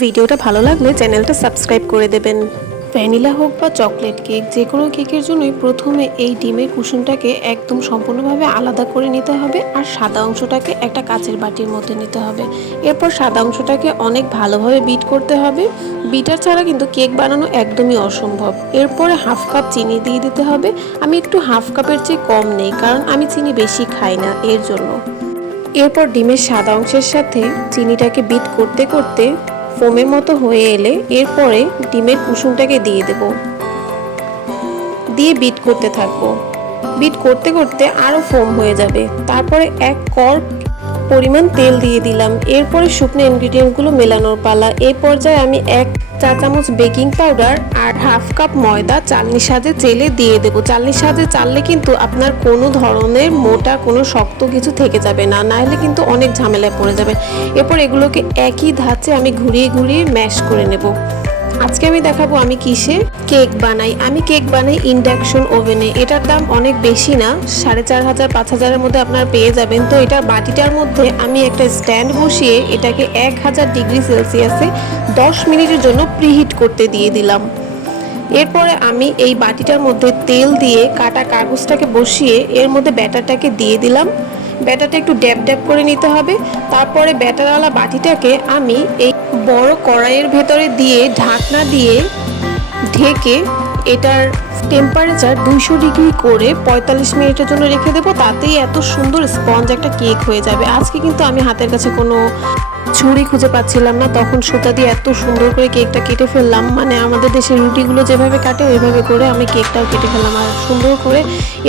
ভিডিওটা ভালো লাগলে চ্যানেলটা সাবস্ক্রাইব করে দেবেন। ভ্যানিলা হোক বা চকলেট কেক, যে কোনো কেকের জন্যই প্রথমে এই ডিমের কুসুমটাকে একদম সম্পূর্ণভাবে আলাদা করে নিতে হবে আর সাদা অংশটাকে একটা কাচের বাটির মধ্যে নিতে হবে। এরপর সাদা অংশটাকে অনেক ভালোভাবে বিট করতে হবে। বিটার ছাড়া কিন্তু কেক বানানো একদমই অসম্ভব। এরপরে হাফ কাপ চিনি দিয়ে দিতে হবে। আমি একটু হাফ কাপের চেয়ে কম নেই, কারণ আমি চিনি বেশি খাই না, এর জন্য। এরপর ডিমের সাদা অংশের সাথে চিনিটাকে বিট করতে করতে ফোমের মতো হয়ে এলে এরপরে ডিমের কুসুমটাকে দিয়ে দেব। দিয়ে বিট করতে থাকব। বিট করতে করতে আরও ফোম হয়ে যাবে। তারপরে এক কর্ক পরিমাণ তেল দিয়ে দিলাম। এরপরে শুকনো ইনগ্রিডিয়েন্টগুলো মেলানোর পালা। এই পর্যায়ে আমি এক চা চামচ বেকিং পাউডার আর হাফ কাপ ময়দা চালনি সাজে চেলে দিয়ে দেবো। চালনি সাজে চাললে কিন্তু আপনার কোনো ধরনের মোটা, কোনো শক্ত কিছু থেকে যাবে না। নাহলে কিন্তু অনেক ঝামেলায় পড়ে যাবে এরপর এগুলোকে একই ধাঁচে আমি ঘুরিয়ে ঘুরিয়ে ম্যাশ করে নেব। আজকে আমি দেখাবো আমি কিসে কেক বানাই। আমি কেক বানাই ইন্ডাকশন ওভেনে। এটার দাম অনেক বেশি না? সাড়ে চার হাজার, পাঁচ হাজারের মধ্যে আপনার পেয়ে যাবেন। তো এটা বাটিটার মধ্যে আমি একটা স্ট্যান্ড বসিয়ে এটাকে এক হাজার ডিগ্রি সেলসিয়াসে দশ মিনিটের জন্য প্রিহিট করতে দিয়ে দিলাম। এরপরে আমি এই বাটিটার মধ্যে তেল দিয়ে কাটা কাগজটাকে বসিয়ে এর মধ্যে ব্যাটারটাকে দিয়ে দিলাম। ব্যাটারটা একটু ড্যাব ড্যাব করে নিতে হবে। তারপরে ব্যাটারওয়ালা বাটিটাকে আমি এই বড় কড়াইয়ের ভেতরে দিয়ে ঢাকনা দিয়ে ঢেকে এটার টেম্পারেচার দুইশো ডিগ্রি করে পঁয়তাল্লিশ মিনিটের জন্য রেখে দেবো। তাতেই এত সুন্দর স্পঞ্জ একটা কেক হয়ে যাবে। আজকে কিন্তু আমি হাতের কাছে কোনো ছুরি খুঁজে পাচ্ছিলাম না। তখন সুতা দিয়ে এত সুন্দর করে কেকটা কেটে ফেললাম। মানে আমাদের দেশের রুটিগুলো যেভাবে কাটে, ওইভাবে করে আমি কেকটাও কেটে ফেললাম। আর সুন্দর করে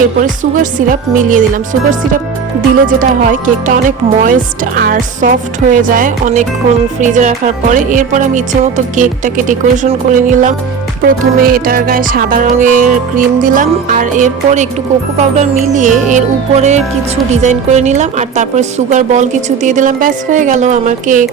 এরপরে সুগার সিরাপ মিলিয়ে দিলাম। সুগার সিরাপ দিলে যেটা হয়, কেকটা অনেক ময়েস্ট আর সফট হয়ে যায়। অনেকক্ষণ ফ্রিজে রাখার পরে এরপর আমি ইচ্ছে মতো কেকটাকে ডেকোরেশন করে নিলাম। প্রথমে এটার গায়ে সাদা রঙের ক্রিম দিলাম আর এরপর একটু কোকো পাউডার মিলিয়ে এর উপরে কিছু ডিজাইন করে নিলাম আর তারপরে সুগার বল কিছু দিয়ে দিলাম। ব্যাস, হয়ে গেল আমার কেক।